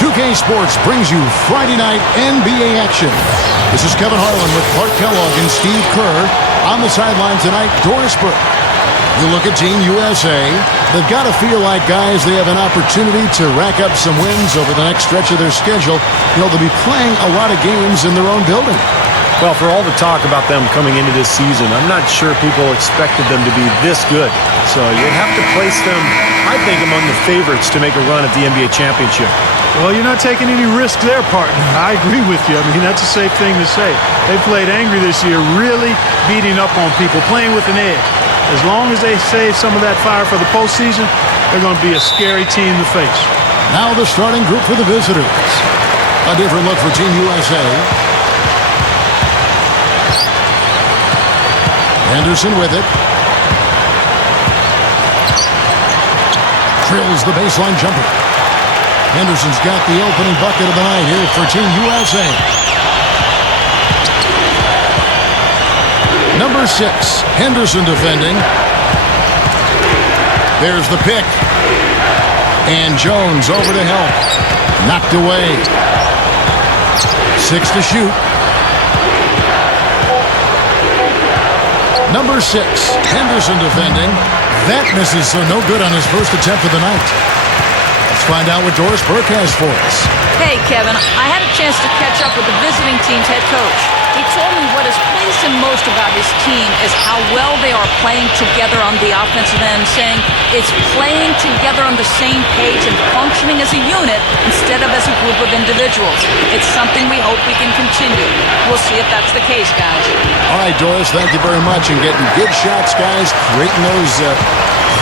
2K Sports brings you Friday night NBA action. This is Kevin Harlan with Clark Kellogg and Steve Kerr. On the sideline tonight, Doris Burke. You look at Team USA, they've got to feel like, guys, they have an opportunity to rack up some wins over the next stretch of their schedule. You know, they'll be playing a lot of games in their own building. Well, for all the talk about them coming into this season, I'm not sure people expected them to be this good. So you have to place them, I think, among the favorites to make a run at the NBA championship. Well, you're not taking any risks there, partner. I agree with you. I mean, that's a safe thing to say. They played angry this year, really beating up on people, playing with an edge. As long as they save some of that fire for the postseason, they're going to be a scary team to face. Now the starting group for the visitors. A different look for Team USA. Henderson with it. Drills the baseline jumper. Henderson's got the opening bucket of the night here for Team USA. Number 6, Henderson defending. There's the pick. And Jones over to help. Knocked away. 6 to shoot. Number 6, Henderson defending. That misses, so no good on his first attempt of the night. Let's find out what Doris Burke has for us. Hey, Kevin, I had a chance to catch up with the visiting team's head coach. He told me what has pleased him most about his team is how well they are playing together on the offensive end, saying it's playing together on the same page and functioning as a unit instead of as a group of individuals. It's something we hope we can continue. We'll see if that's the case, guys. All right, Doris, thank you very much. And getting good shots, guys, creating those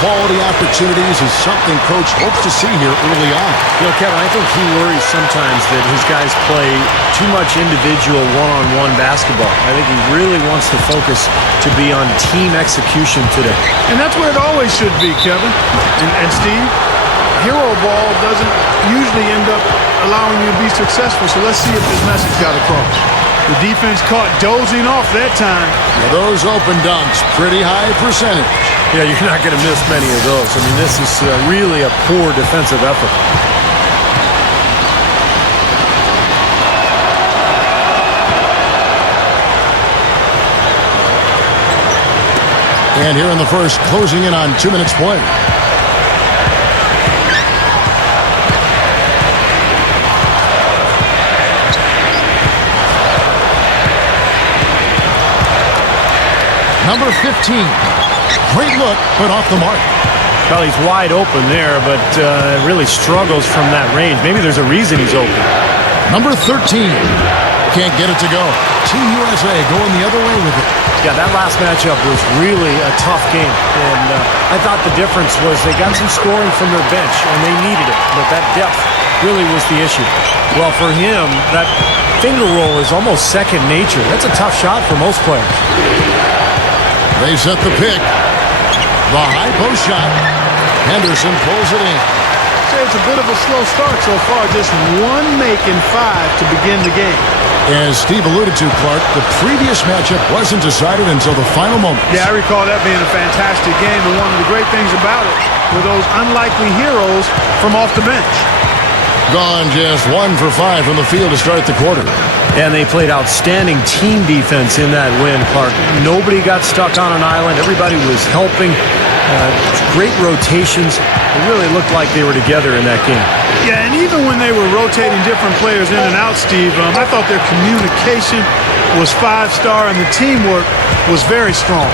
quality opportunities is something Coach hopes to see here early on. You know, Kevin, I think he worries sometimes that his guys play too much individual one-on-one basketball. I think he really wants the focus to be on team execution today. And that's what it always should be, Kevin. And Steve, hero ball doesn't usually end up allowing you to be successful, so let's see if this message got across. The defense caught dozing off that time. Well, those open dunks, pretty high percentage. Yeah, you're not going to miss many of those. I mean, this is really a poor defensive effort. And here in the first, closing in on 2 minutes play. Number 15. Great look, but off the mark. Well, he's wide open there, but really struggles from that range. Maybe there's a reason he's open. Number 13. Can't get it to go. Team USA going the other way with it. Yeah, that last matchup was really a tough game. And I thought the difference was they got some scoring from their bench, and they needed it. But that depth really was the issue. Well, for him, that finger roll is almost second nature. That's a tough shot for most players. They set the pick. The high post shot. Henderson pulls it in. It's a bit of a slow start so far. Just one make and 5 to begin the game. As Steve alluded to, Clark, the previous matchup wasn't decided until the final moment. Yeah, I recall that being a fantastic game, and one of the great things about it were those unlikely heroes from off the bench. Gone just 1 for 5 from the field to start the quarter. And they played outstanding team defense in that win, Clark. Nobody got stuck on an island. Everybody was helping. Great rotations. It really looked like they were together in that game. Yeah, and even when they were rotating different players in and out, Steve, I thought their communication was 5-star and the teamwork was very strong.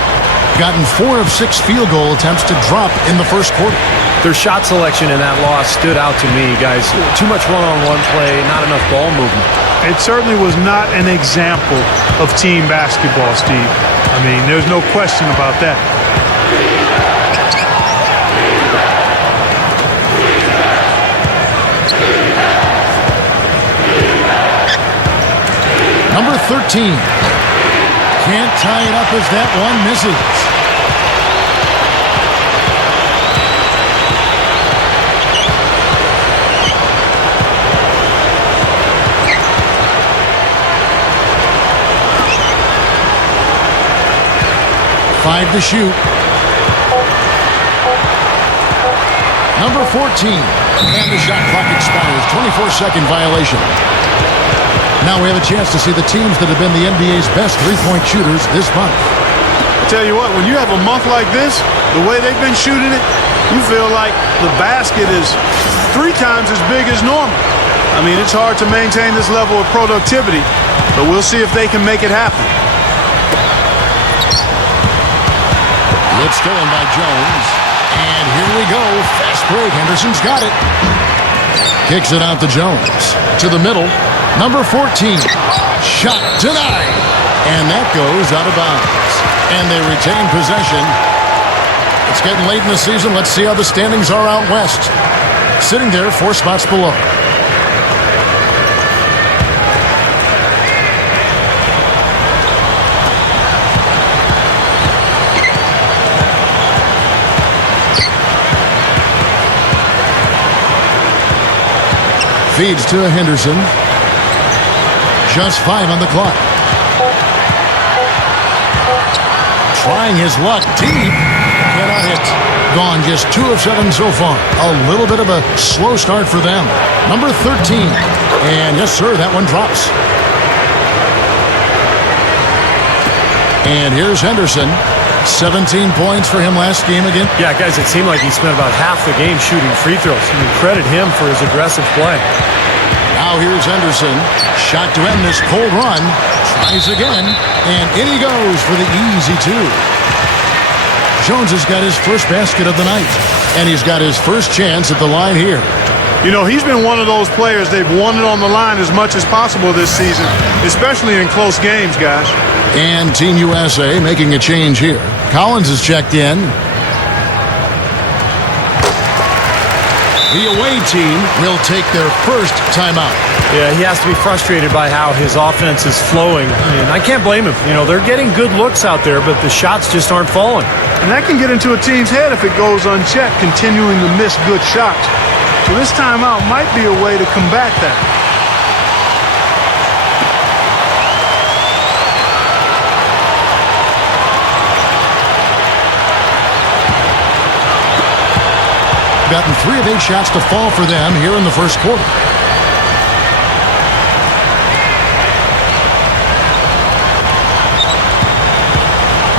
Gotten 4 of 6 field goal attempts to drop in the first quarter. Their shot selection in that loss stood out to me, guys. Too much one-on-one play, not enough ball movement. It certainly was not an example of team basketball, Steve. I mean, there's no question about that. Number 13. Can't tie it up as that one misses. Five to shoot. Number 14. And the shot clock expires. 24-second violation. Now we have a chance to see the teams that have been the NBA's best three-point shooters this month. I tell you what, when you have a month like this, the way they've been shooting it, you feel like the basket is 3 times as big as normal. I mean, it's hard to maintain this level of productivity, but we'll see if they can make it happen. It's stolen by Jones. And here we go. Fast break. Henderson's got it. Kicks it out to Jones. To the middle. Number 14. Shot denied. And that goes out of bounds. And they retain possession. It's getting late in the season. Let's see how the standings are out west. Sitting there 4 spots below. Feeds to Henderson. Just 5 on the clock. Trying his luck deep. Cannot hit. Gone just 2 of 7 so far. A little bit of a slow start for them. Number 13. And yes, sir, that one drops. And here's Henderson. 17 points for him last game again. Yeah, guys, it seemed like he spent about half the game shooting free throws. I mean, credit him for his aggressive play. Now here's Henderson. Shot to end this cold run. Tries again. And in he goes for the easy 2. Jones has got his first basket of the night. And he's got his first chance at the line here. You know, he's been one of those players they've wanted on the line as much as possible this season, especially in close games, guys. And Team USA making a change here. Collins is checked in. The away team will take their first timeout. Yeah, he has to be frustrated by how his offense is flowing. And I can't blame him. You know, they're getting good looks out there, but the shots just aren't falling. And that can get into a team's head if it goes unchecked, continuing to miss good shots. So this timeout might be a way to combat that. Gotten 3 of 8 shots to fall for them here in the first quarter.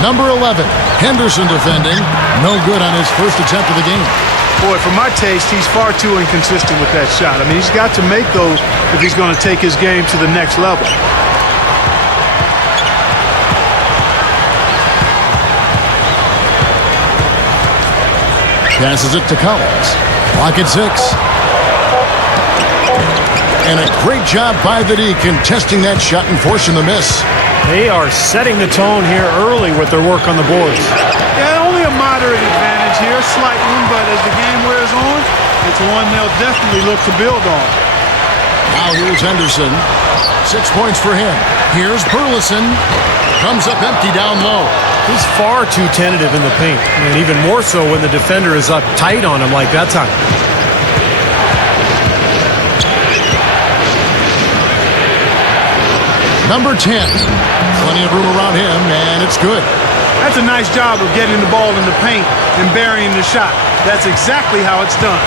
Number 11, Henderson defending. No good on his first attempt of the game. Boy, for my taste, he's far too inconsistent with that shot. I mean, he's got to make those if he's going to take his game to the next level. Passes it to Collins. Clock at 6. And a great job by the D contesting that shot and forcing the miss. They are setting the tone here early with their work on the boards. Yeah, only a moderate advantage here, slight one, but as the game wears on, it's one they'll definitely look to build on. Now here's Henderson. 6 points for him. Here's Burleson. Comes up empty down low. He's far too tentative in the paint, and even more so when the defender is up tight on him like that time. Number 10. Plenty of room around him, and it's good. That's a nice job of getting the ball in the paint and burying the shot. That's exactly how it's done.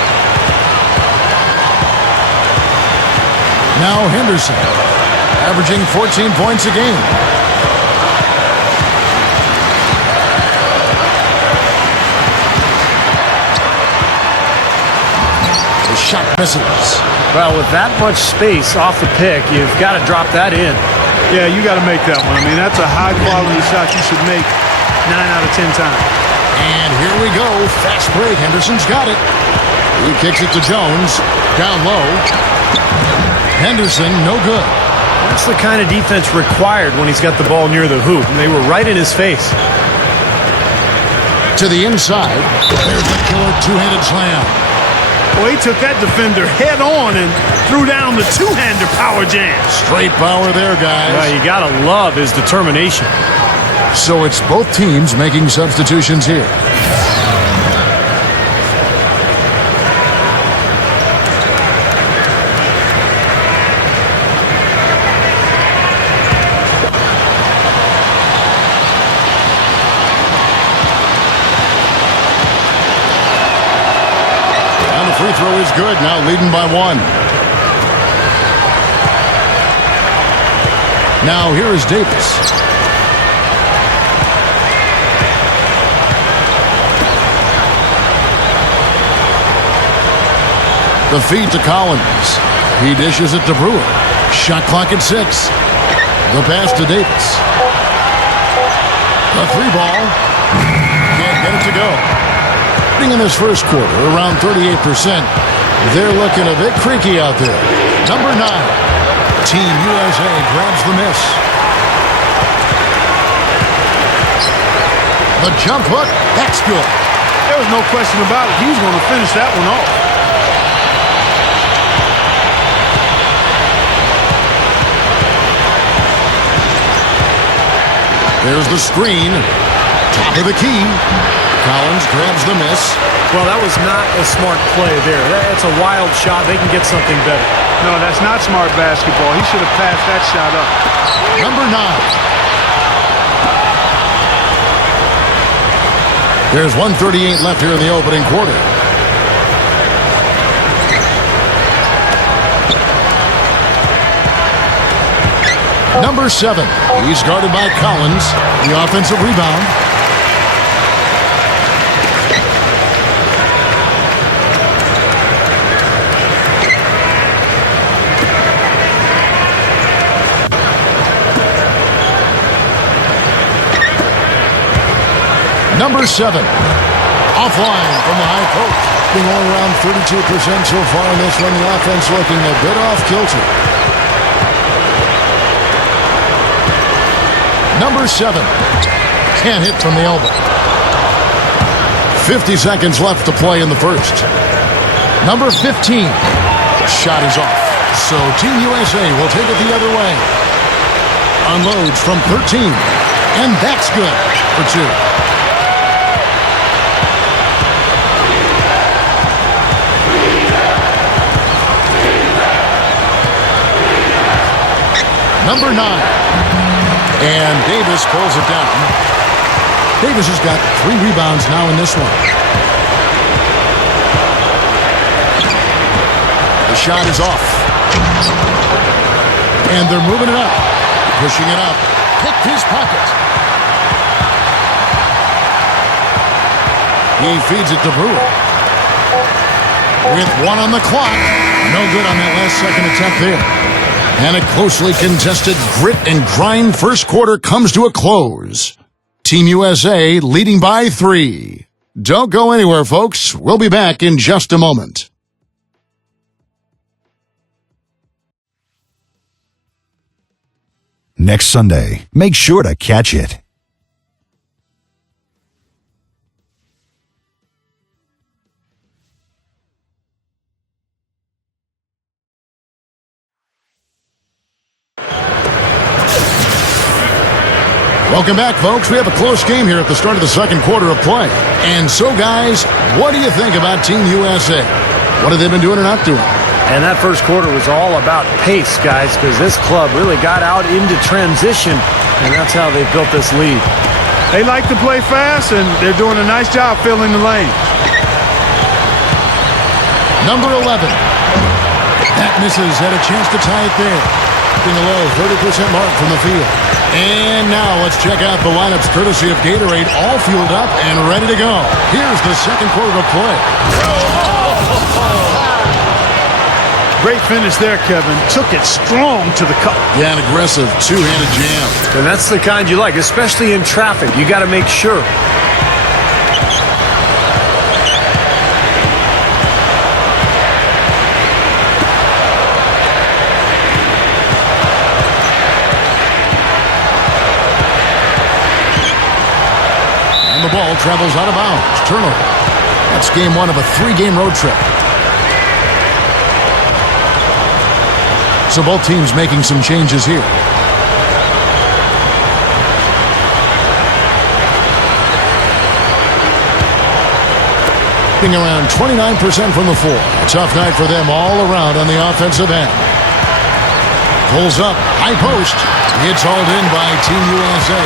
Now Henderson, averaging 14 points a game. The shot misses. Well, with that much space off the pick, you've got to drop that in. Yeah, you got to make that one. I mean, that's a high-quality shot you should make 9 out of 10 times. And here we go. Fast break. Henderson's got it. He kicks it to Jones. Down low. Henderson, no good. That's the kind of defense required when he's got the ball near the hoop. And they were right in his face. To the inside. There's the killer two-handed slam. Well, he took that defender head on and threw down the two-hander power jam. Straight power there, guys. Well, you got to love his determination. So it's both teams making substitutions here. Free throw is good, now leading by 1. Now here is Davis. The feed to Collins. He dishes it to Brewer. Shot clock at 6. The pass to Davis. The 3 ball. Can't get it to go. In this first quarter, around 38%. They're looking a bit creaky out there. Number 9. Team USA grabs the miss. The jump hook. That's good. There was no question about it. He was going to finish that one off. There's the screen. Top of the key. Collins grabs the miss. Well, that was not a smart play there. That's a wild shot. They can get something better. No, that's not smart basketball. He should have passed that shot up. Number 9. There's 1:38 left here in the opening quarter. Number 7. He's guarded by Collins. The offensive rebound. Number 7. Offline from the high post. Being all around 32% so far in this one. The offense looking a bit off kilter. Number 7. Can't hit from the elbow. 50 seconds left to play in the first. Number 15. Shot is off. So Team USA will take it the other way. Unloads from 13. And that's good for 2. Number 9. And Davis pulls it down. Davis has got 3 rebounds now in this one. The shot is off. And they're moving it up. Pushing it up. Picked his pocket. He feeds it to Brewer. With 1 on the clock. No good on that last second attempt there. And a closely contested grit and grind first quarter comes to a close. Team USA leading by 3. Don't go anywhere, folks. We'll be back in just a moment. Next Sunday, make sure to catch it. Welcome back, folks. We have a close game here at the start of the second quarter of play. And so, guys, what do you think about Team USA? What have they been doing or not doing? And that first quarter was all about pace, guys, because this club really got out into transition, and that's how they built this lead. They like to play fast, and they're doing a nice job filling the lane. Number 11. That misses. Had a chance to tie it there. In the low 30% mark from the field. And now let's check out the lineups courtesy of Gatorade, all fueled up and ready to go. Here's the second quarter of play. Great finish there, Kevin. Took it strong to the cup. Yeah, an aggressive two-handed jam. And that's the kind you like, especially in traffic. You got to make sure. The ball travels out of bounds. Turnover. That's game 1 of a 3-game road trip. So both teams making some changes here. Being around 29% from the floor. A tough night for them all around on the offensive end. Pulls up. High post. It's hauled in by Team USA.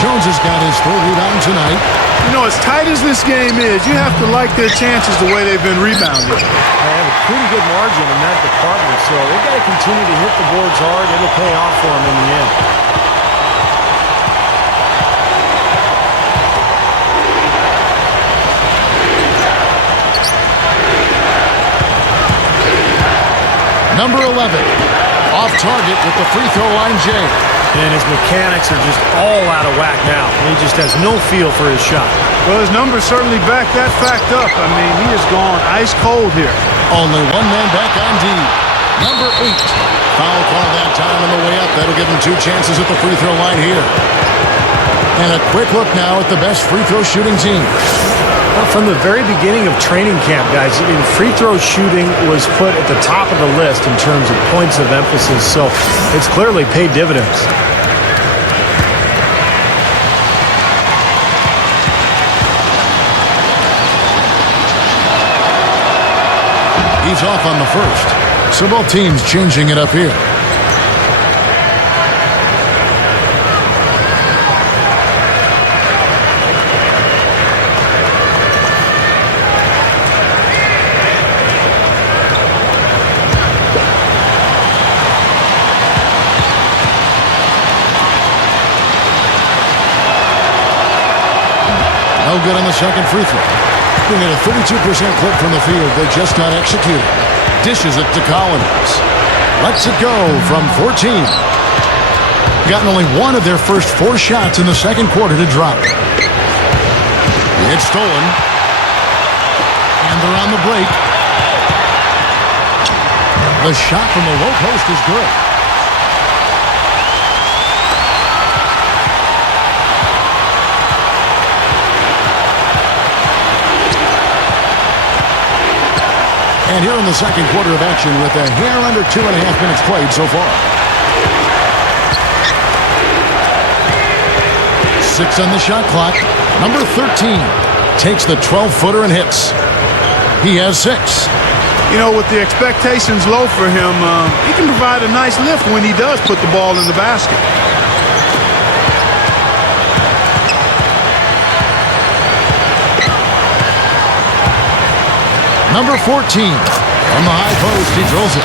Jones has got his third rebound tonight. You know, as tight as this game is, you have to like their chances the way they've been rebounding. They have a pretty good margin in that department, so they've got to continue to hit the boards hard. It'll pay off for them in the end. Number 11, off target with the free throw line, Jay. And his mechanics are just all out of whack now. He just has no feel for his shot. Well, his numbers certainly back that fact up. I mean, he has gone ice cold here. Only one man back on D. Number 8, foul call that time on the way up. That'll give him 2 chances at the free throw line here. And a quick look now at the best free throw shooting team. Well, from the very beginning of training camp, guys, free throw shooting was put at the top of the list in terms of points of emphasis, so it's clearly paid dividends. He's off on the first. So both teams changing it up here. No good on the second free throw. Bring it a 32% clip from the field. They just not executed. Dishes it to Collins. Lets it go from 14. Gotten only one of their first 4 shots in the second quarter to drop. It's stolen. And they're on the break. The shot from the low post is good. And here in the second quarter of action with a hair under 2.5 minutes played so far. 6 on the shot clock. Number 13 takes the 12-footer and hits. He has 6. You know, with the expectations low for him, he can provide a nice lift when he does put the ball in the basket. Number 14, from the high post, he drills it.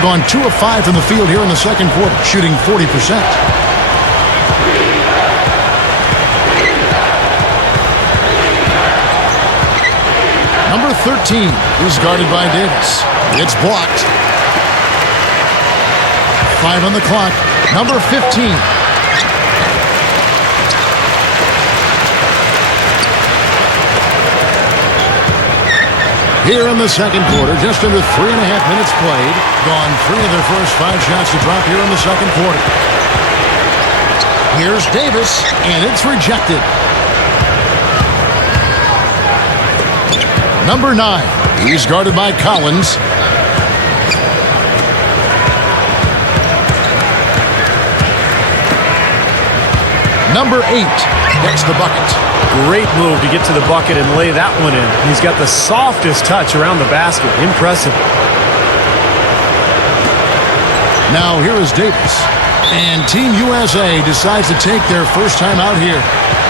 Gone 2 of 5 from the field here in the second quarter, shooting 40%. Number 13 is guarded by Davis. It's blocked. 5 on the clock. Number 15. Here in the second quarter, just under 3.5 minutes played. Gone 3 of their first 5 shots to drop here in the second quarter. Here's Davis, and it's rejected. Number 9. He's guarded by Collins. Number 8 gets the bucket. Great move to get to the bucket and lay that one in. He's got the softest touch around the basket. Impressive. Now here is Davis. And Team USA decides to take their first time out here.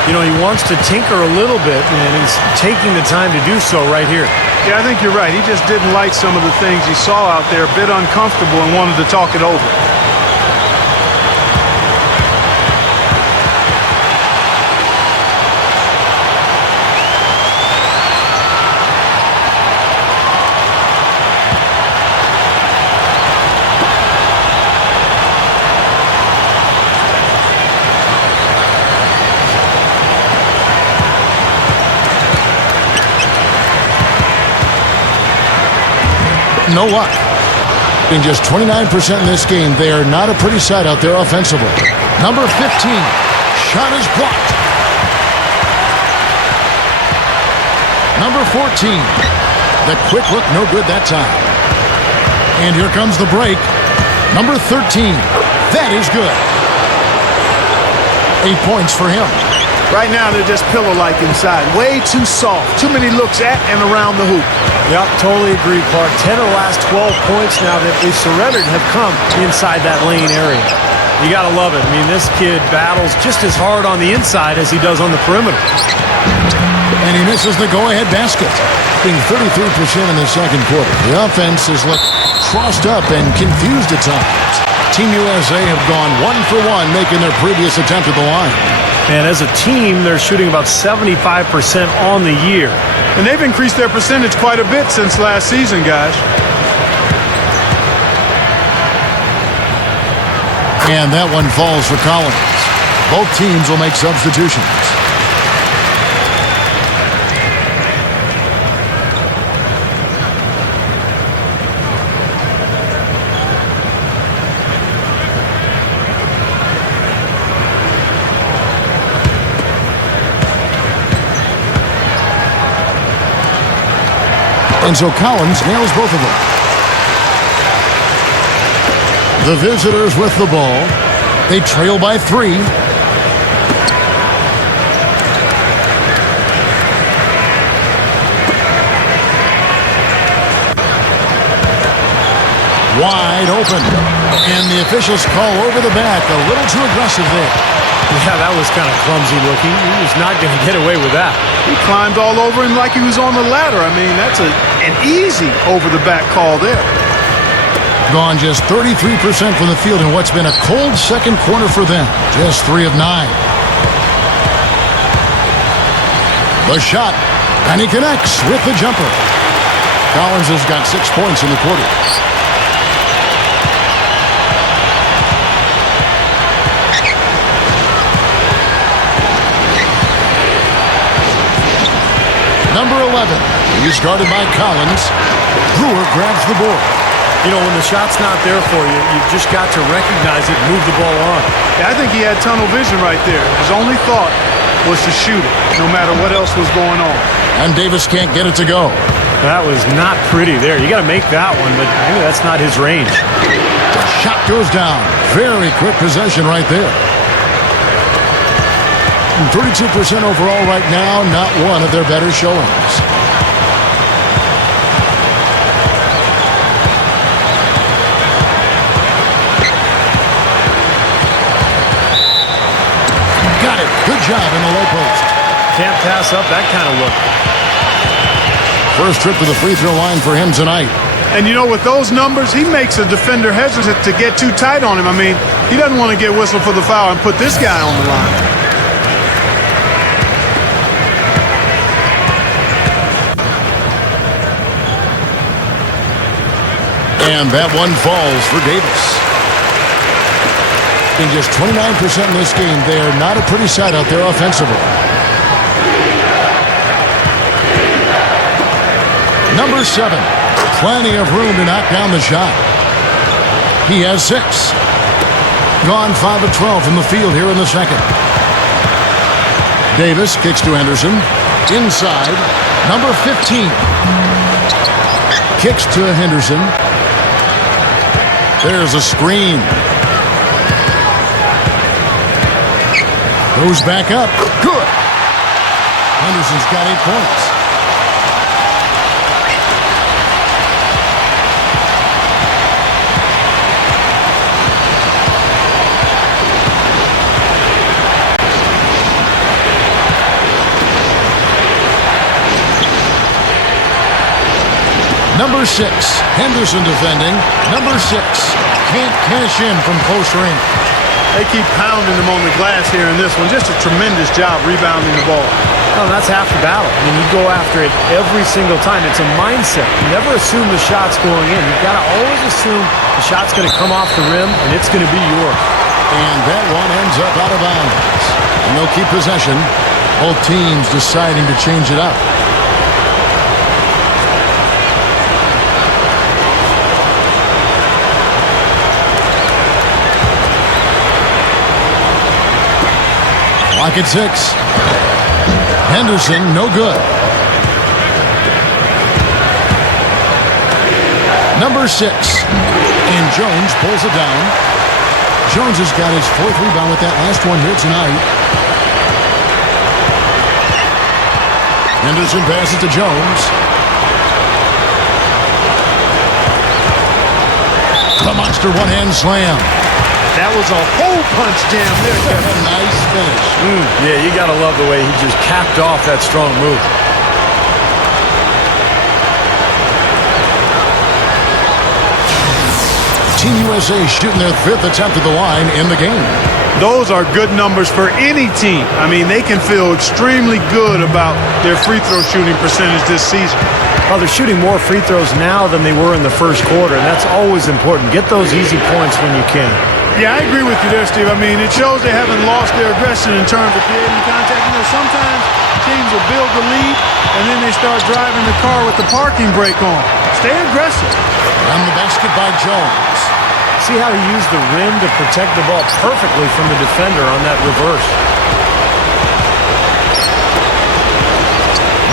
You know, he wants to tinker a little bit, and he's taking the time to do so right here. Yeah, I think you're right. He just didn't like some of the things he saw out there, a bit uncomfortable, and wanted to talk it over. No luck. In just 29% in this game, they are not a pretty sight out there offensively. Number 15, shot is blocked. Number 14, the quick look, no good that time. And here comes the break. Number 13, that is good. 8 points for him. Right now, they're just pillow-like inside. Way too soft. Too many looks at and around the hoop. Yep, totally agree, Clark. 10 of the last 12 points now that they've surrendered have come inside that lane area. You got to love it. I mean, this kid battles just as hard on the inside as he does on the perimeter. And he misses the go-ahead basket, being 33% in the second quarter. The offense has looked crossed up and confused at times. Team USA have gone 1 for 1, making their previous attempt at the line. And as a team, they're shooting about 75% on the year. And they've increased their percentage quite a bit since last season, guys. And that one falls for Collins. Both teams will make substitutions. And so Collins nails both of them. The visitors with the ball. They trail by 3. Wide open. And the officials call over the back. A little too aggressive there. Yeah, that was kind of clumsy looking. He was not going to get away with that. He climbed all over him like he was on the ladder. I mean, that's an easy over-the-back call there. Gone just 33% from the field in what's been a cold second quarter for them. Just 3 of 9. The shot, and he connects with the jumper. Collins has got 6 points in the quarter. Number 11, he's guarded by Collins. Brewer grabs the board. You know, when the shot's not there for you, you've just got to recognize it and move the ball on. Yeah, I think he had tunnel vision right there. His only thought was to shoot it, no matter what else was going on. And Davis can't get it to go. That was not pretty there. You got to make that one, but maybe that's not his range. The shot goes down. Very quick possession right there. 32% overall right now, not one of their better showings. Got it. Good job in the low post. Can't pass up that kind of look. First trip to the free throw line for him tonight. And you know, with those numbers, he makes a defender hesitant to get too tight on him. I mean, he doesn't want to get whistled for the foul and put this guy on the line. And that one falls for Davis. In just 29% in this game, they are not a pretty sight out there offensively. Number 7, plenty of room to knock down the shot. He has 6. Gone 5 of 12 from the field here in the second. Davis kicks to Henderson. Inside, number 15. Kicks to Henderson. There's a screen. Goes back up. Good. Henderson's got 8 points. Number 6, Henderson defending. Number 6, can't cash in from close range. They keep pounding him on the glass here in this one. Just a tremendous job rebounding the ball. Well, that's half the battle. I mean, you go after it every single time. It's a mindset. You never assume the shot's going in. You've got to always assume the shot's going to come off the rim, and it's going to be yours. And that one ends up out of bounds. And they'll keep possession. Both teams deciding to change it up. Clock at 6. Henderson, no good. Number 6. And Jones pulls it down. Jones has got his 4th rebound with that last one here tonight. Henderson passes to Jones. The monster one-hand slam. That was a hole punch jam there, Kevin. Nice finish. Yeah, you got to love the way he just capped off that strong move. Team USA shooting their 5th attempt at the line in the game. Those are good numbers for any team. I mean, they can feel extremely good about their free throw shooting percentage this season. Well, they're shooting more free throws now than they were in the first quarter, and that's always important. Get those easy points when you can. Yeah, I agree with you there, Steve. I mean, it shows they haven't lost their aggression in terms of creating contact. You know, sometimes teams will build the lead, and then they start driving the car with the parking brake on. Stay aggressive. On the basket by Jones. See how he used the rim to protect the ball perfectly from the defender on that reverse.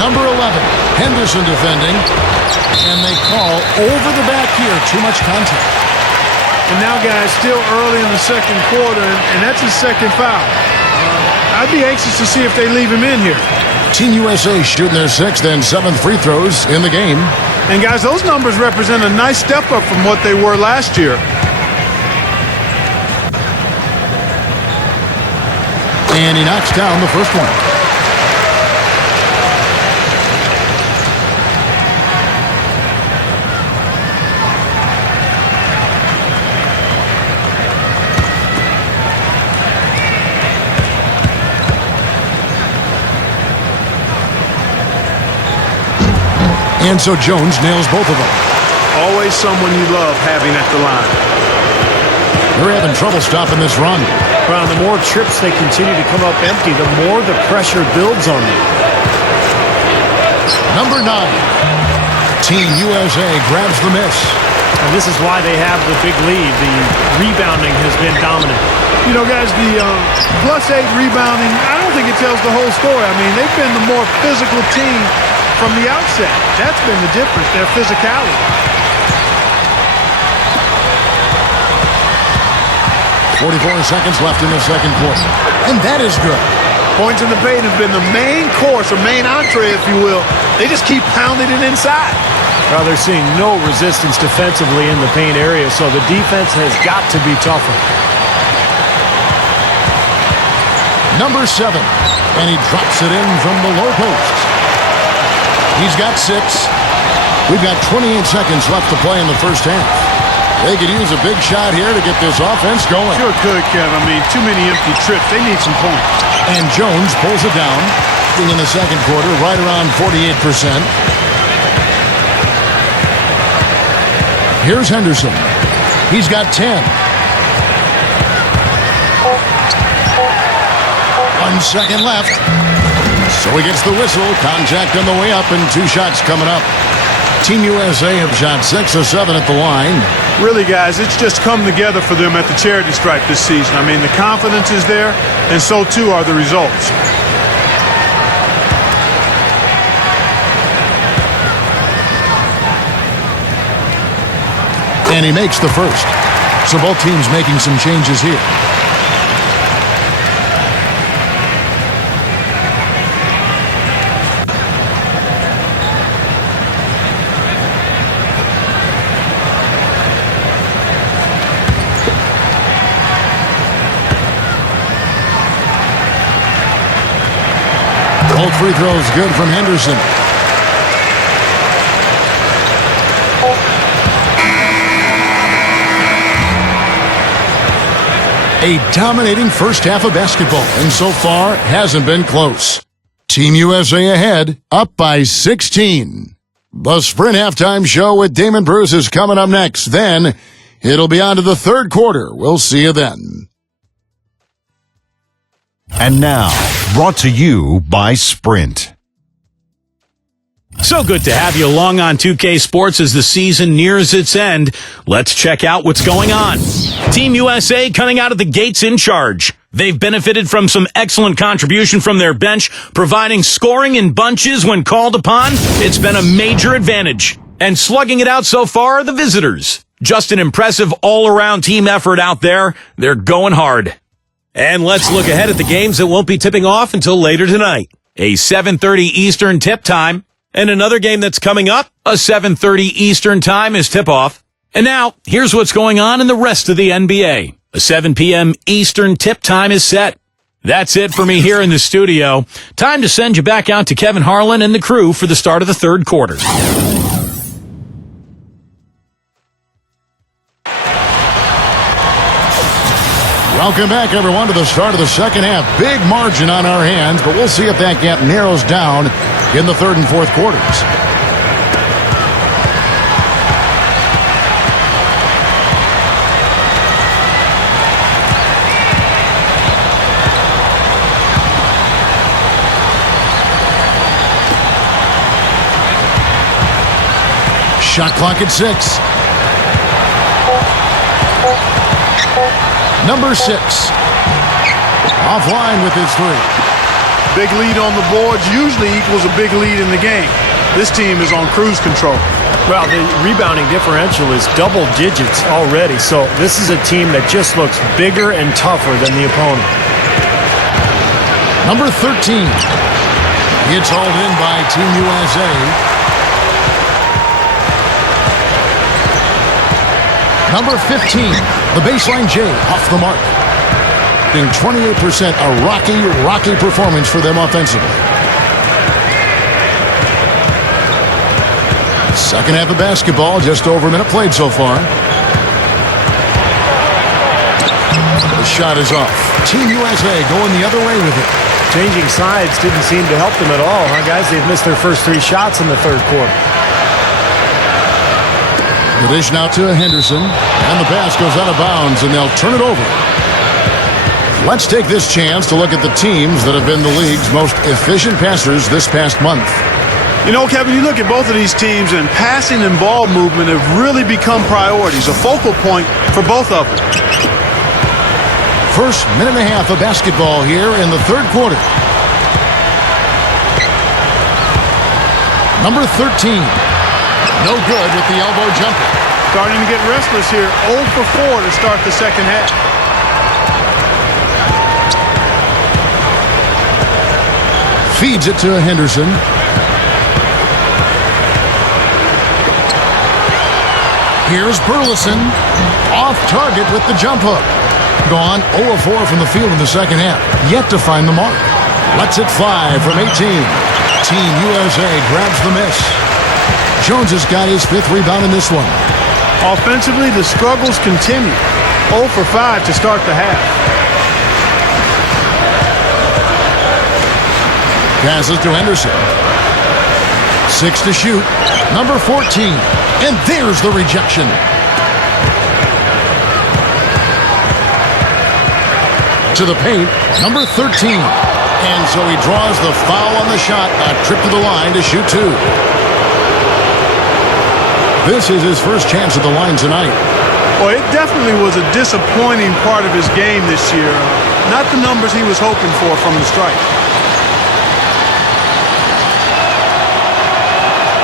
Number 11, Henderson defending. And they call over the back here. Too much contact. And now, guys, still early in the second quarter, and that's his second foul. I'd be anxious to see if they leave him in here. Team USA shooting their 6th and 7th free throws in the game. And, guys, those numbers represent a nice step up from what they were last year. And he knocks down the first one. And so Jones nails both of them. Always someone you love having at the line. They're having trouble stopping this run. Brown, the more trips they continue to come up empty, the more the pressure builds on them. Number 9. Team USA grabs the miss. And this is why they have the big lead. The rebounding has been dominant. You know, guys, the +8 rebounding, I don't think it tells the whole story. I mean, they've been the more physical team from the outset. That's been the difference, their physicality. 44 seconds left in the second quarter. And that is good. Points in the paint have been the main course, or main entree, if you will. They just keep pounding it inside. Well, they're seeing no resistance defensively in the paint area, so the defense has got to be tougher. Number 7. And he drops it in from the low post. He's got 6. We've got 28 seconds left to play in the first half. They could use a big shot here to get this offense going. Sure could, Kev. I mean, too many empty trips. They need some points. And Jones pulls it down. In the second quarter, right around 48%. Here's Henderson. He's got 10. 1 second left. So he gets the whistle. Contact on the way up and 2 shots coming up. Team USA have shot 6 of 7 at the line. Really, guys, it's just come together for them at the charity stripe this season. I mean, the confidence is there, and so too are the results. And he makes the first. So both teams making some changes here. Both free throws good from Henderson. A dominating first half of basketball, and so far hasn't been close. Team USA ahead, up by 16. The Sprint Halftime Show with Damon Bruce is coming up next. Then it'll be on to the third quarter. We'll see you then. And now, brought to you by Sprint. So good to have you along on 2K Sports as the season nears its end. Let's check out what's going on. Team USA coming out of the gates in charge. They've benefited from some excellent contribution from their bench, providing scoring in bunches when called upon. It's been a major advantage. And slugging it out so far are the visitors. Just an impressive all-around team effort out there. They're going hard. And let's look ahead at the games that won't be tipping off until later tonight. a 7:30 Eastern tip time. And another game that's coming up, a 7:30 Eastern time is tip-off. And now, here's what's going on in the rest of the NBA. A 7 p.m. Eastern tip time is set. That's it for me here in the studio. Time to send you back out to Kevin Harlan and the crew for the start of the third quarter. Welcome back, everyone, to the start of the second half. Big margin on our hands, but we'll see if that gap narrows down in the third and fourth quarters. Shot clock at 6. Number 6. Offline with his 3. Big lead on the boards usually equals a big lead in the game. This team is on cruise control. Well, the rebounding differential is double digits already, so this is a team that just looks bigger and tougher than the opponent. Number 13. It's hauled in by Team USA. Number 15, the baseline J off the mark. Being 28%, a rocky performance for them offensively. Second half of basketball, just over a minute played so far. The shot is off. Team USA going the other way with it. Changing sides didn't seem to help them at all, huh, guys? They've missed their first 3 shots in the third quarter. The dish now to Henderson, and the pass goes out of bounds, and they'll turn it over. Let's take this chance to look at the teams that have been the league's most efficient passers this past month. You know, Kevin, you look at both of these teams, and passing and ball movement have really become priorities, a focal point for both of them. First minute and a half of basketball here in the third quarter. Number 13. No good with the elbow jumper. Starting to get restless here. 0 for 4 to start the second half. Feeds it to Henderson. Here's Burleson. Off target with the jump hook. Gone 0 of 4 from the field in the second half. Yet to find the mark. Lets it fly from 18. Team USA grabs the miss. Jones has got his 5th rebound in this one. Offensively, the struggles continue. 0 for 5 to start the half. Passes to Henderson. 6 to shoot. Number 14. And there's the rejection. To the paint. Number 13. And so he draws the foul on the shot. A trip to the line to shoot 2. This is his first chance at the line tonight. Well, it definitely was a disappointing part of his game this year. Not the numbers he was hoping for from the stripe.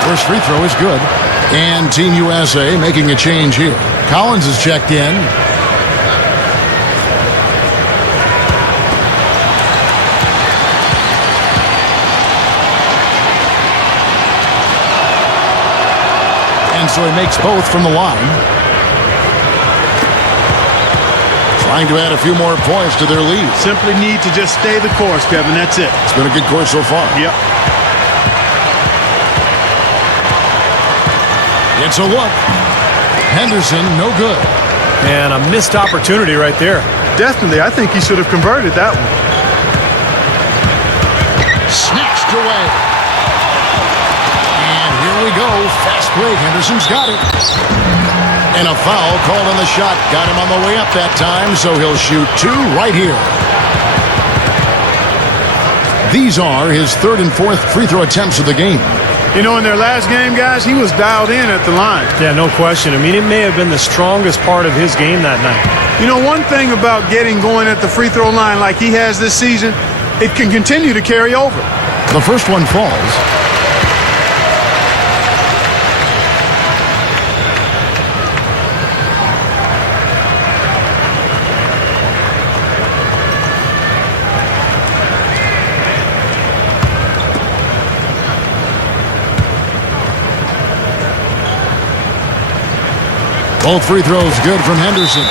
First free throw is good. And Team USA making a change here. Collins is checked in. And so he makes both from the line. Trying to add a few more points to their lead. Simply need to just stay the course, Kevin. That's it. It's been a good course so far. Yep. It's a look. Henderson, no good. And a missed opportunity right there. Definitely. I think he should have converted that one. Snatched away. And here we go. Fast break. Henderson's got it. And a foul called on the shot. Got him on the way up that time, so he'll shoot 2 right here. These are his 3rd and 4th free throw attempts of the game. You know, in their last game, guys, he was dialed in at the line. Yeah, no question. I mean, it may have been the strongest part of his game that night. You know, one thing about getting going at the free throw line like he has this season, it can continue to carry over. The first one falls. Both free throws good from Henderson.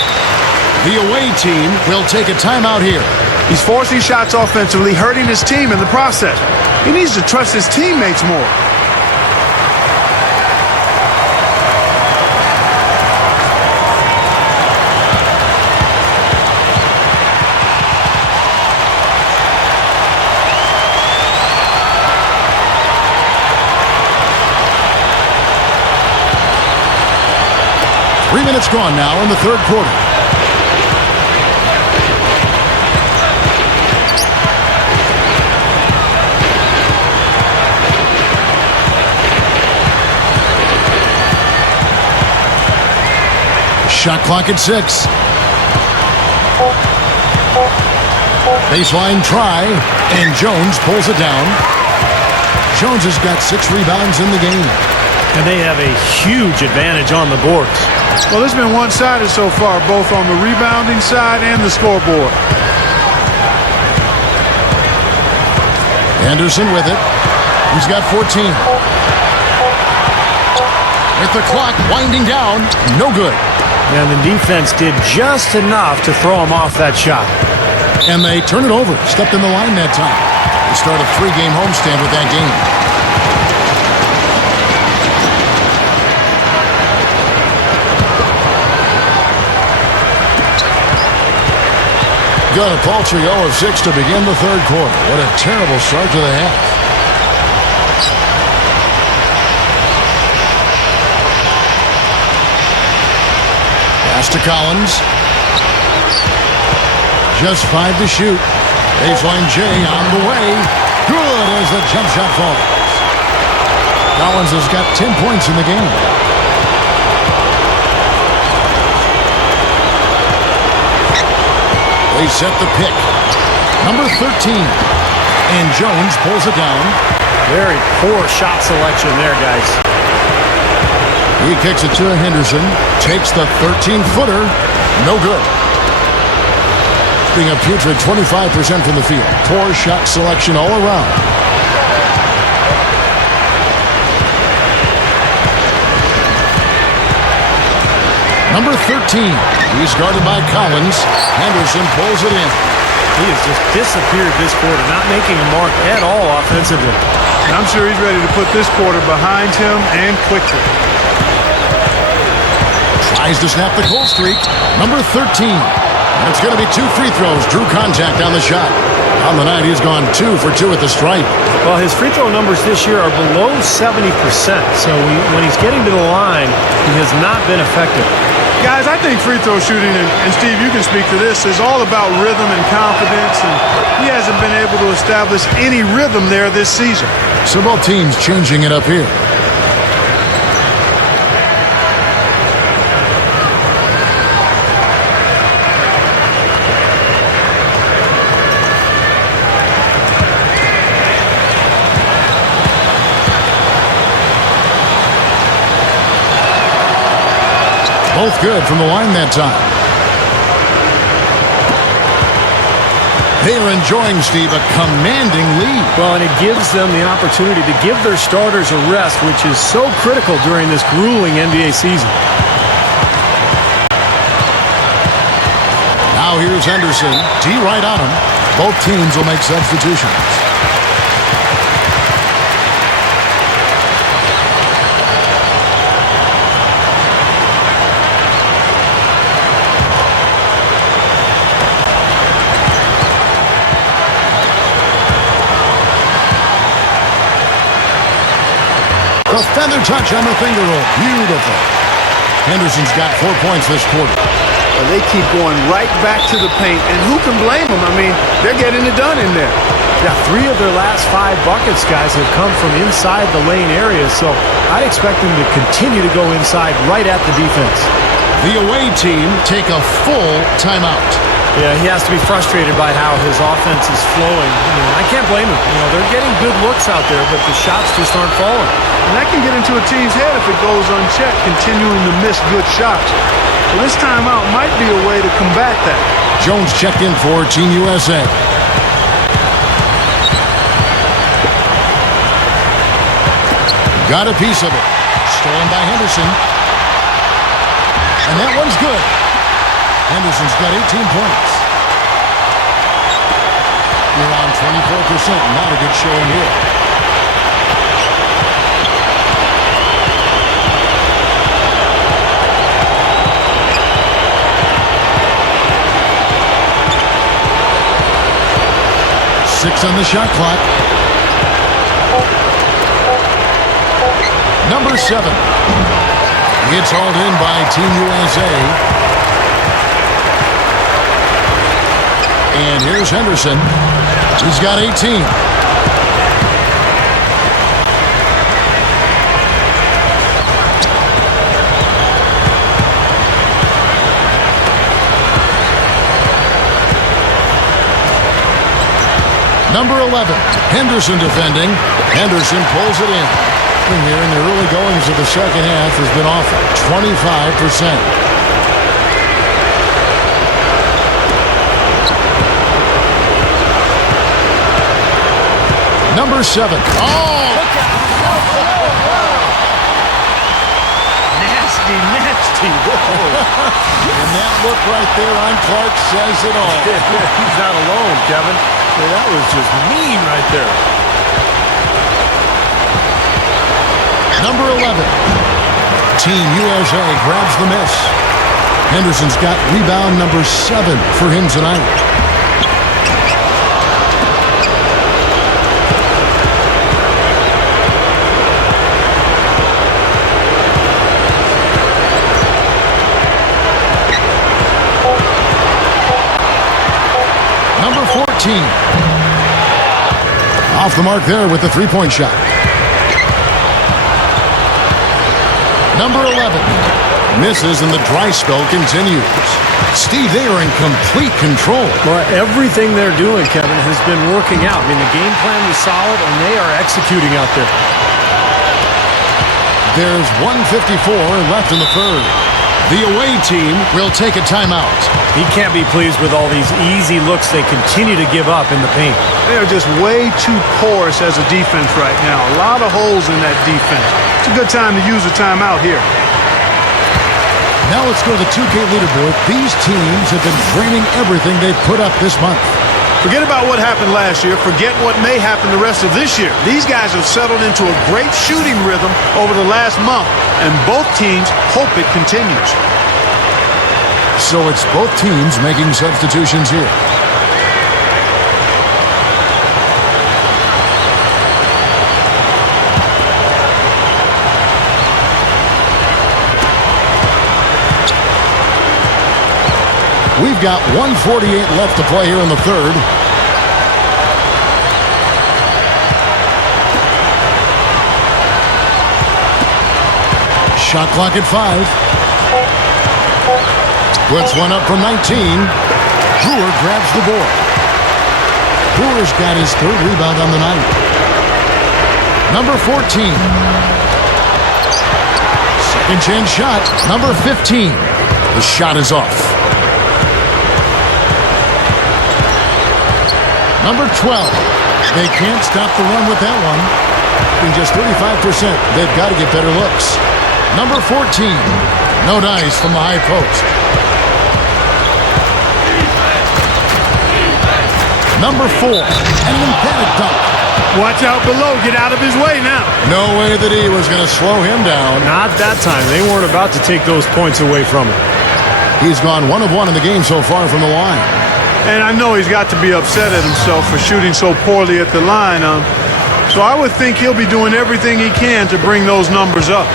The away team will take a timeout here. He's forcing shots offensively, hurting his team in the process. He needs to trust his teammates more. Three minutes gone now in the third quarter. Shot clock at 6. Baseline try, and Jones pulls it down. Jones has got 6 rebounds in the game. And they have a huge advantage on the boards. Well, it's been one-sided so far, both on the rebounding side and the scoreboard. Henderson with it. He's got 14. With the clock winding down, no good. And the defense did just enough to throw him off that shot. And they turn it over. Stepped in the line that time. They start a 3-game homestand with that game. Got a paltry 0 of 6 to begin the third quarter. What a terrible start to the half. Pass to Collins. Just 5 to shoot. Baseline J on the way. Good as the jump shot falls. Collins has got 10 points in the game. They set the pick. Number 13. And Jones pulls it down. Very poor shot selection there, guys. He kicks it to Henderson. Takes the 13-footer. No good. Being a putrid 25% from the field. Poor shot selection all around. Number 13. He's guarded by Collins. Henderson pulls it in. He has just disappeared this quarter, not making a mark at all offensively. And I'm sure he's ready to put this quarter behind him and quickly. Tries to snap the cold streak. Number 13. And it's going to be 2 free throws. Drew contact on the shot. On the night, he's gone 2 for 2 at the stripe. Well, his free throw numbers this year are below 70%. So when he's getting to the line, he has not been effective. Guys, I think free throw shooting, and Steve, you can speak to this, is all about rhythm and confidence, and he hasn't been able to establish any rhythm there this season. So both teams changing it up here. Both good from the line that time. They are enjoying, Steve, a commanding lead. Well, and it gives them the opportunity to give their starters a rest, which is so critical during this grueling NBA season. Now here's Henderson. D right on him. Both teams will make substitutions. A feather touch on the finger roll. Beautiful. Henderson's got 4 points this quarter. Well, they keep going right back to the paint, and who can blame them? I mean, they're getting it done in there. Yeah, 3 of their last 5 buckets, guys, have come from inside the lane area, so I expect them to continue to go inside right at the defense. The away team take a full timeout. Yeah, he has to be frustrated by how his offense is flowing. I can't blame him. They're getting good looks out there, but the shots just aren't falling. And that can get into a team's head if it goes unchecked, continuing to miss good shots. So this timeout might be a way to combat that. Jones checked in for Team USA. Got a piece of it. Stolen by Henderson. And that one's good. Henderson's got 18 points. You're on 24%. Not a good showing here. Six on the shot clock. Number 7. It's hauled in by Team USA. And here's Henderson. He's got 18. Number 11, Henderson defending. Henderson pulls it in. And here in the early goings of the second half has been off 25%. Number 7. Oh! Nasty. And that look right there on Clark says it all. He's not alone, Kevin. Well, that was just mean right there. Number 11. Team USA grabs the miss. Henderson's got rebound number 7 for him tonight. Number 14. Off the mark there with the three-point shot. Number 11. Misses and the dry spell continues. Steve, they are in complete control. Well, everything they're doing, Kevin, has been working out. I mean, the game plan was solid, and they are executing out there. There's 1:54 left in the third. The away team will take a timeout. He can't be pleased with all these easy looks they continue to give up in the paint. They are just way too porous as a defense right now. A lot of holes in that defense. It's a good time to use a timeout here. Now let's go to the 2K leaderboard. These teams have been draining everything they've put up this month. Forget about what happened last year. Forget what may happen the rest of this year. These guys have settled into a great shooting rhythm over the last month, and both teams hope it continues. So it's both teams making substitutions here. We've got 1:48 left to play here in the third. Shot clock at 5. Puts one up from 19. Brewer grabs the board. Brewer's got his third rebound on the night. Number 14. Second chance shot. Number 15. The shot is off. Number 12. They can't stop the run with that one. In just 35%, they've got to get better looks. Number 14. No dice from the high post. Number 4. An emphatic dunk. Watch out below. Get out of his way now. No way that he was going to slow him down. Not that time. They weren't about to take those points away from him. He's gone 1 of 1 in the game so far from the line. And I know he's got to be upset at himself for shooting so poorly at the line. So I would think he'll be doing everything he can to bring those numbers up.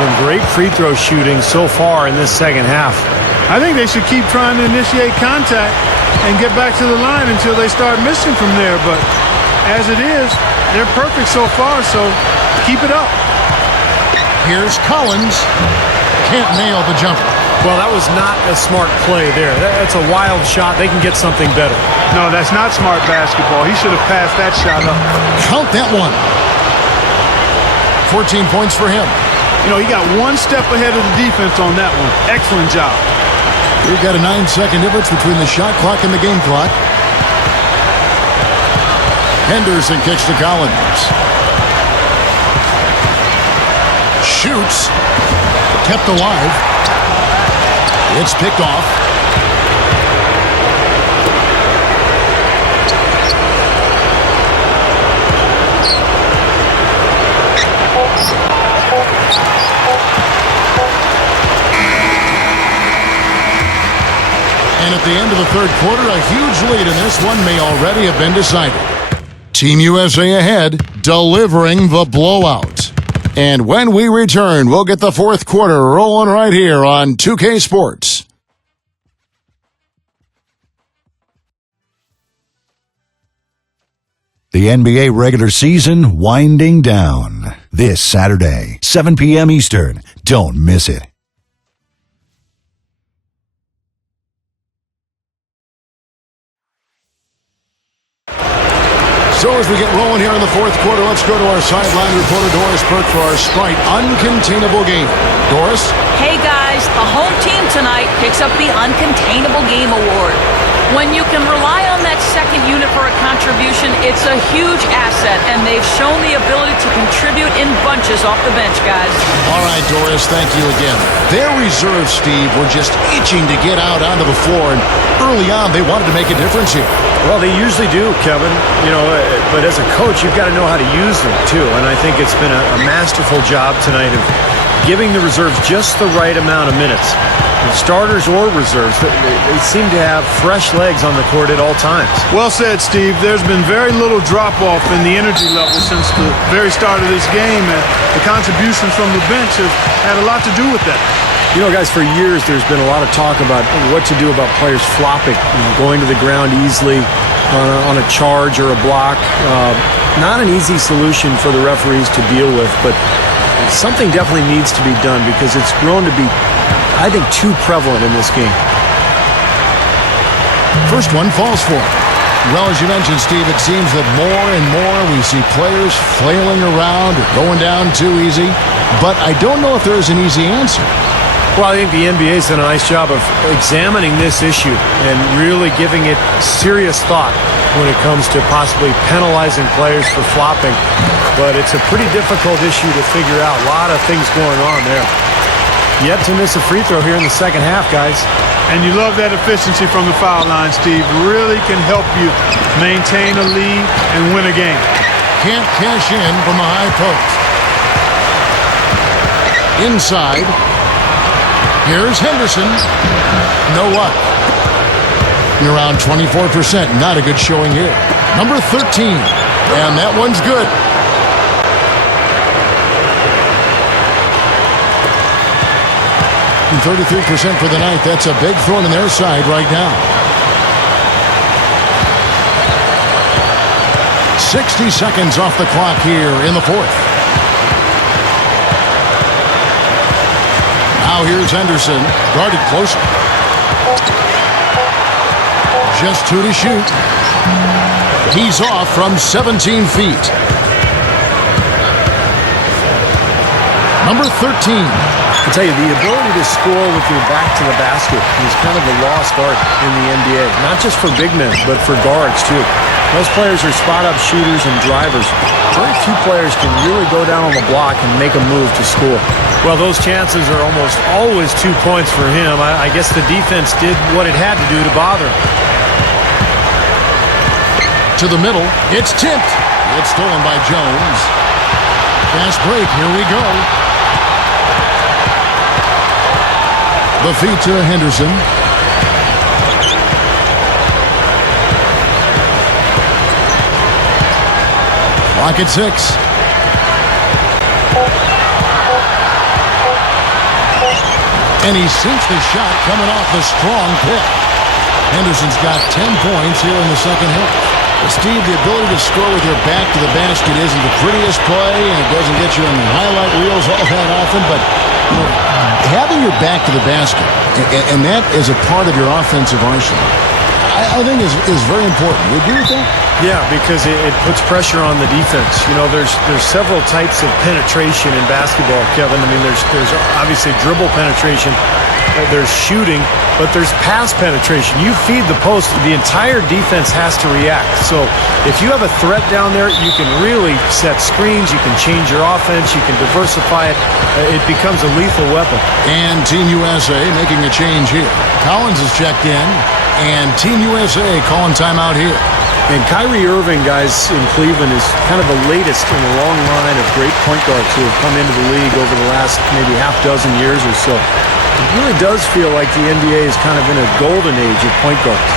Some great free throw shooting so far in this second half. I think they should keep trying to initiate contact and get back to the line until they start missing from there. But as it is, they're perfect so far, so keep it up. Here's Collins. Can't nail the jumper. Well, that was not a smart play there. That's a wild shot. They can get something better. No, that's not smart basketball. He should have passed that shot up. Count that one. 14 points for him. You know, he got one step ahead of the defense on that one. Excellent job. We've got a 9-second difference between the shot clock and the game clock. Henderson kicks to Collins. shoots. Kept alive. It's picked off. And at the end of the third quarter, a huge lead in this one may already have been decided. Team USA ahead, delivering the blowout. And when we return, we'll get the fourth quarter rolling right here on 2K Sports. The NBA regular season winding down. This Saturday, 7 p.m. Eastern. Don't miss it. So as we get rolling here in the fourth quarter, let's go to our sideline reporter, Doris Burke, for our Sprite Uncontainable Game. Doris? Hey guys, the home team tonight picks up the Uncontainable Game Award. When you can rely on that second unit for a contribution, it's a huge asset, and they've shown the ability to contribute in bunches off the bench, guys. All right, Doris, thank you again. Their reserves, Steve, were just itching to get out onto the floor, and early on, they wanted to make a difference here. Well, they usually do, Kevin. But as a coach, you've got to know how to use them, too. And I think it's been a masterful job tonight of giving the reserves just the right amount of minutes. Starters or reserves, they seem to have fresh legs on the court at all times. Well said, Steve. There's been very little drop-off in the energy level since the very start of this game, and the contributions from the bench have had a lot to do with that. Guys, for years there's been a lot of talk about what to do about players flopping, going to the ground easily on a charge or a block. Not an easy solution for the referees to deal with, but something definitely needs to be done because it's grown to be, I think, too prevalent in this game. First one falls for him. Well, as you mentioned, Steve, it seems that more and more we see players flailing around or going down too easy. But I don't know if there is an easy answer. Well, I think the NBA's done a nice job of examining this issue and really giving it serious thought when it comes to possibly penalizing players for flopping. But it's a pretty difficult issue to figure out. A lot of things going on there. Yet to miss a free throw here in the second half, guys. And you love that efficiency from the foul line, Steve. Really can help you maintain a lead and win a game. Can't cash in from the high post. Inside. Here's Henderson. No luck. Around 24%. Not a good showing here. Number 13. And that one's good. And 33% for the night. That's a big thorn in their side right now. 60 seconds off the clock here in the fourth. Now here's Henderson, guarded closer. Just 2 to shoot. He's off from 17 feet. Number 13. I tell you, the ability to score with your back to the basket is kind of a lost art in the NBA. Not just for big men, but for guards, too. Most players are spot-up shooters and drivers. Very few players can really go down on the block and make a move to score. Well, those chances are almost always 2 points for him. I guess the defense did what it had to do to bother him. To the middle. It's tipped. It's stolen by Jones. Fast break. Here we go. The feed to Henderson. Clock at 6. And he sinks the shot coming off the strong pick. Henderson's got 10 points here in the second half. Steve, the ability to score with your back to the basket isn't the prettiest play, and it doesn't get you on the highlight reels all that often, but having your back to the basket, and that is a part of your offensive arsenal. I think is very important. Would you agree with that? Yeah, because it puts pressure on the defense. You know, there's several types of penetration in basketball, Kevin. I mean, there's obviously dribble penetration, there's shooting, but there's pass penetration. You feed the post, the entire defense has to react. So if you have a threat down there, you can really set screens, you can change your offense, you can diversify it. It becomes a lethal weapon. And Team USA making a change here. Collins is checked in, and Team USA calling timeout here. And Kyrie Irving, guys, in Cleveland is kind of the latest in a long line of great point guards who have come into the league over the last maybe half dozen years or so. It really does feel like the NBA is kind of in a golden age of point guards.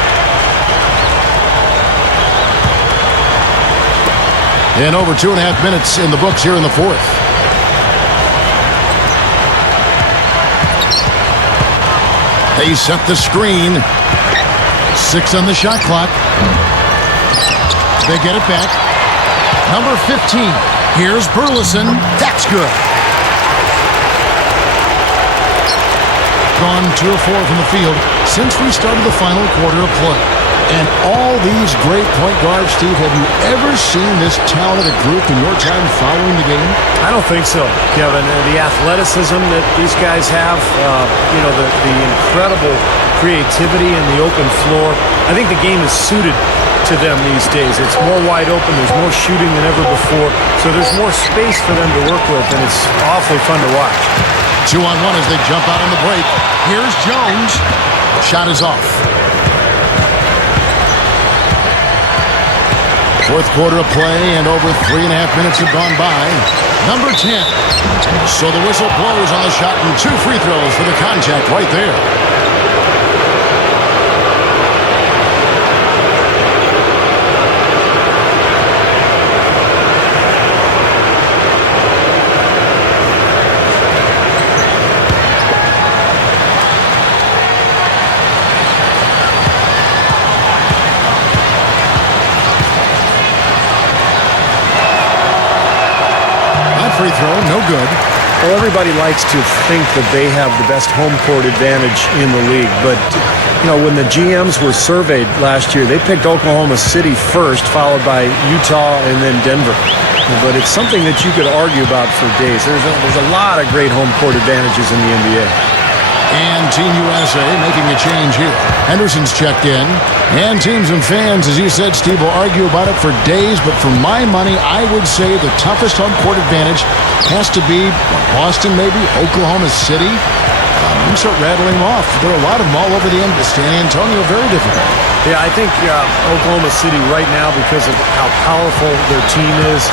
And over 2.5 minutes in the books here in the fourth. They set the screen. 6 on the shot clock. They get it back. Number 15. Here's Burleson. That's good. Gone 2 of 4 from the field since we started the final quarter of play. And all these great point guards, Steve, have you ever seen this talented group in your time following the game? I don't think so, Kevin. The athleticism that these guys have, the incredible creativity in the open floor. I think the game is suited to them these days. It's more wide open. There's more shooting than ever before. So there's more space for them to work with, and it's awfully fun to watch. 2-on-1 as they jump out on the break. Here's Jones. Shot is off. Fourth quarter of play, and over 3.5 minutes have gone by. Number 10. So the whistle blows on the shot, and 2 free throws for the contact right there. Free throw, no good. Well, everybody likes to think that they have the best home court advantage in the league, but when the GMs were surveyed last year, they picked Oklahoma City first, followed by Utah and then Denver. But it's something that you could argue about for days. There's a lot of great home court advantages in the NBA. And Team USA making a change here. Henderson's checked in. And teams and fans, as you said, Steve, will argue about it for days. But for my money, I would say the toughest home court advantage has to be Boston, maybe, Oklahoma City. You can start rattling them off. There are a lot of them all over the end of San Antonio. Very difficult. Yeah, I think Oklahoma City right now, because of how powerful their team is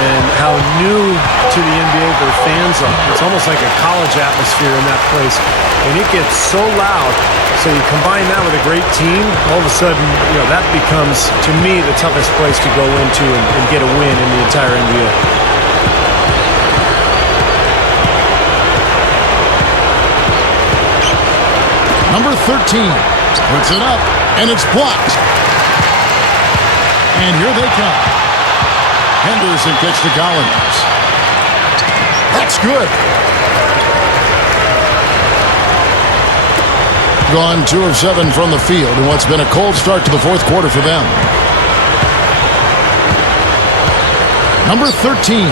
and how new to the NBA their fans are. It's almost like a college atmosphere in that place. And it gets so loud. So you combine that with a great team, all of a sudden, that becomes, to me, the toughest place to go into and get a win in the entire NBA. Number 13 puts it up, and it's blocked. And here they come. Henderson gets to Collins. That's good. Gone 2 of 7 from the field in what's been a cold start to the fourth quarter for them. Number 13,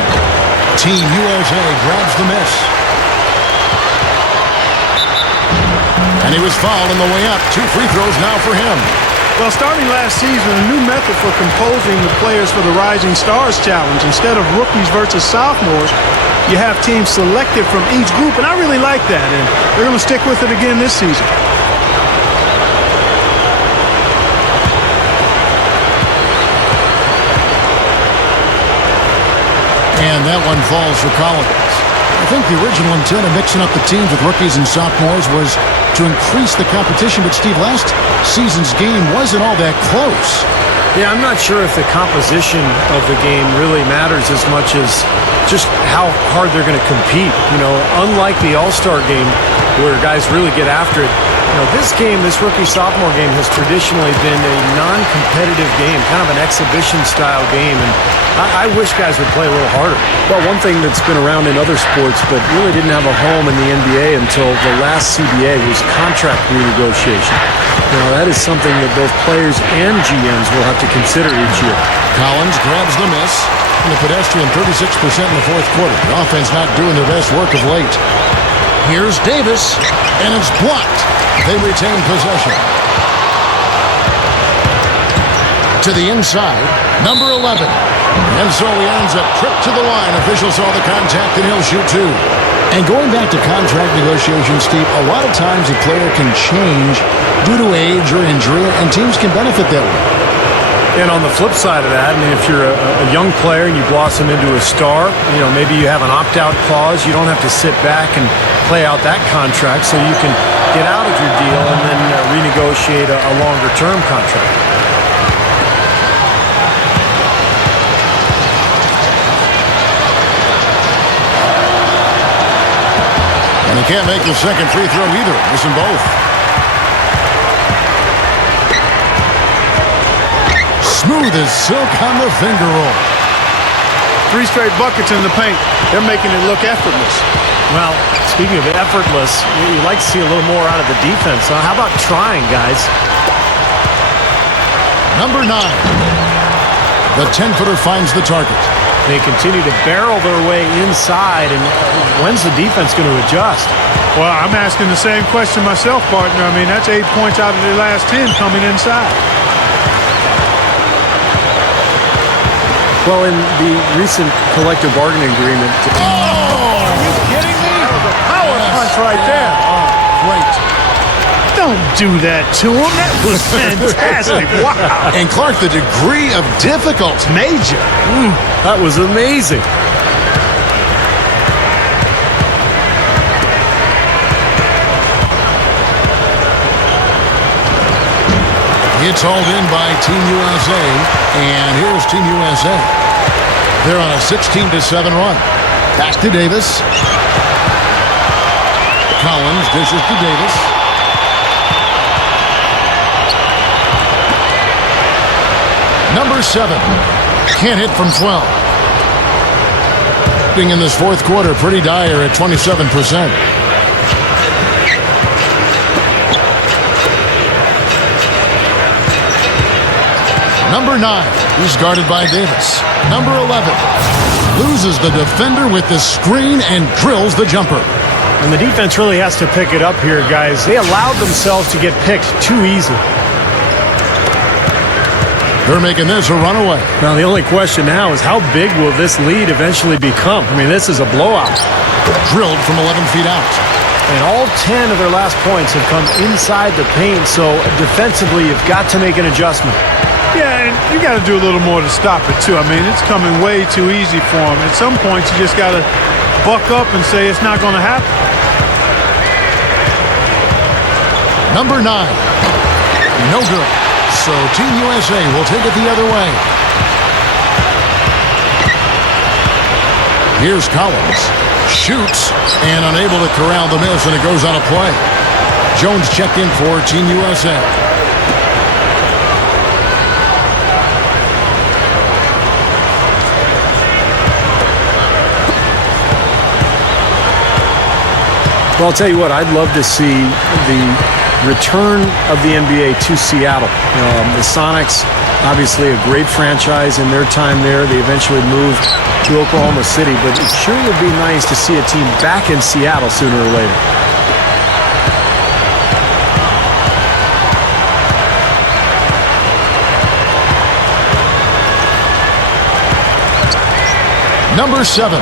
Team USA grabs the miss. And he was fouled on the way up. 2 free throws now for him. Well, starting last season, a new method for composing the players for the Rising Stars Challenge. Instead of rookies versus sophomores, you have teams selected from each group, and I really like that, and they're going to stick with it again this season. And that one falls for Collins. I think the original intent of mixing up the teams with rookies and sophomores was to increase the competition, but Steve, last season's game wasn't all that close. Yeah, I'm not sure if the composition of the game really matters as much as just how hard they're going to compete. Unlike the All-Star game, where guys really get after it. This game, this rookie-sophomore game, has traditionally been a non-competitive game, kind of an exhibition-style game, and I wish guys would play a little harder. Well, one thing that's been around in other sports but really didn't have a home in the NBA until the last CBA was contract renegotiation. That is something that both players and GMs will have to consider each year. Collins grabs the miss, and the pedestrian 36% in the fourth quarter. The offense not doing their best work of late. Here's Davis, and it's blocked. They retain possession. To the inside, number 11. And so he earns a trip to the line. Officials saw the contact, and he'll shoot two. And going back to contract negotiations, Steve, a lot of times a player can change due to age or injury, and teams can benefit that way. And on the flip side of that, if you're a young player and you blossom into a star, maybe you have an opt-out clause. You don't have to sit back and play out that contract, so you can get out of your deal and then renegotiate a longer-term contract. And he can't make the second free throw either. Missing both. Smooth as silk on the finger roll. 3 straight buckets in the paint. They're making it look effortless. Well, speaking of effortless, you'd like to see a little more out of the defense. How about trying, guys? Number 9. The 10-footer finds the target. They continue to barrel their way inside, and when's the defense going to adjust? Well, I'm asking the same question myself, partner. That's 8 points out of their last 10 coming inside. Well, in the recent collective bargaining agreement... Oh! Are you kidding me? That was a power punch right there. Oh, great. Don't do that to him. That was fantastic. Wow. And Clark, the degree of difficulty. Major. That was amazing. It's hauled in by Team USA, and here's Team USA. They're on a 16-7 run. Back to Davis. Collins dishes to Davis. Number 7. Can't hit from 12. In this fourth quarter, pretty dire at 27%. Number 9, he's guarded by Davis. Number 11, loses the defender with the screen and drills the jumper. And the defense really has to pick it up here, guys. They allowed themselves to get picked too easy. They're making this a runaway. Now, the only question now is how big will this lead eventually become? This is a blowout. Drilled from 11 feet out. And all 10 of their last points have come inside the paint, so defensively, you've got to make an adjustment. Yeah, and you got to do a little more to stop it, too. It's coming way too easy for them. At some points, you just got to buck up and say it's not going to happen. Number 9, no good. So Team USA will take it the other way. Here's Collins. Shoots and unable to corral the miss, and it goes on a play. Jones checked in for Team USA. Well, I'll tell you what, I'd love to see the return of the NBA to Seattle. The Sonics, obviously a great franchise in their time there. They eventually moved to Oklahoma City, but it sure would be nice to see a team back in Seattle sooner or later. Number 7.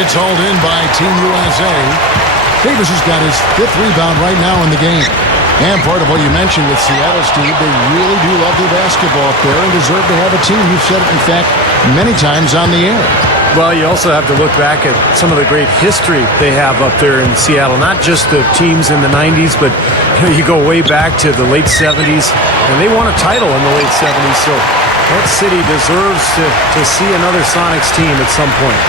It's hauled in by Team USA. Davis has got his 5th rebound right now in the game. And part of what you mentioned with Seattle, Steve, they really do love their basketball up there and deserve to have a team. You've said it, in fact, many times on the air. Well, you also have to look back at some of the great history they have up there in Seattle. Not just the teams in the 90s, but you go way back to the late 70s, and they won a title in the late 70s. So that city deserves to see another Sonics team at some point.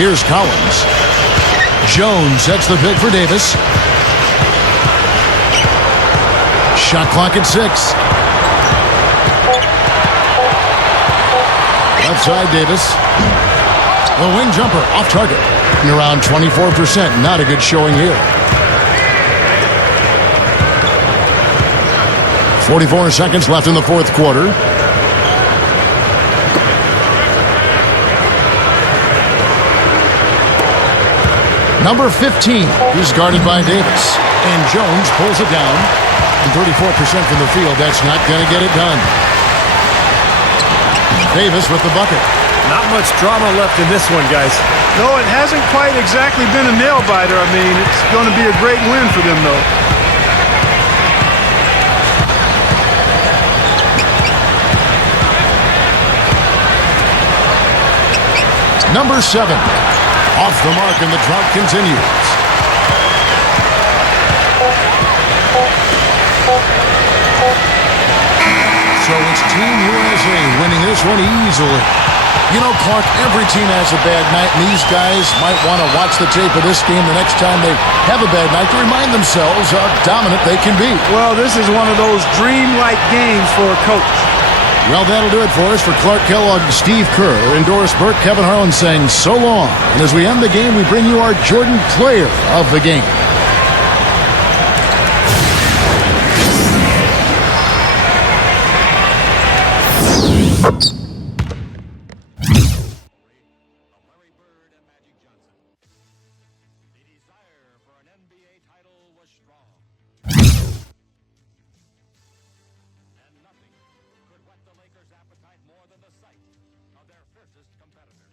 Here's Collins. Jones sets the pick for Davis. Shot clock at 6. Left side, Davis. The wing jumper off target. And around 24%. Not a good showing here. 44 seconds left in the fourth quarter. Number 15 is guarded by Davis. And Jones pulls it down. And 34% from the field. That's not going to get it done. Davis with the bucket. Not much drama left in this one, guys. No, it hasn't quite exactly been a nail-biter. I mean, it's going to be a great win for them, though. Number 7. Off the mark, and the drought continues. So it's Team USA winning this one easily. You know, Clark, every team has a bad night, and these guys might want to watch the tape of this game the next time they have a bad night to remind themselves how dominant they can be. Well, this is one of those dream-like games for a coach. Well, that'll do it for us. For Clark Kellogg, Steve Kerr, and Doris Burke, Kevin Harlan saying so long. And as we end the game, we bring you our Jordan Player of the Game. Could whet the Lakers' appetite more than the sight of their fiercest competitor.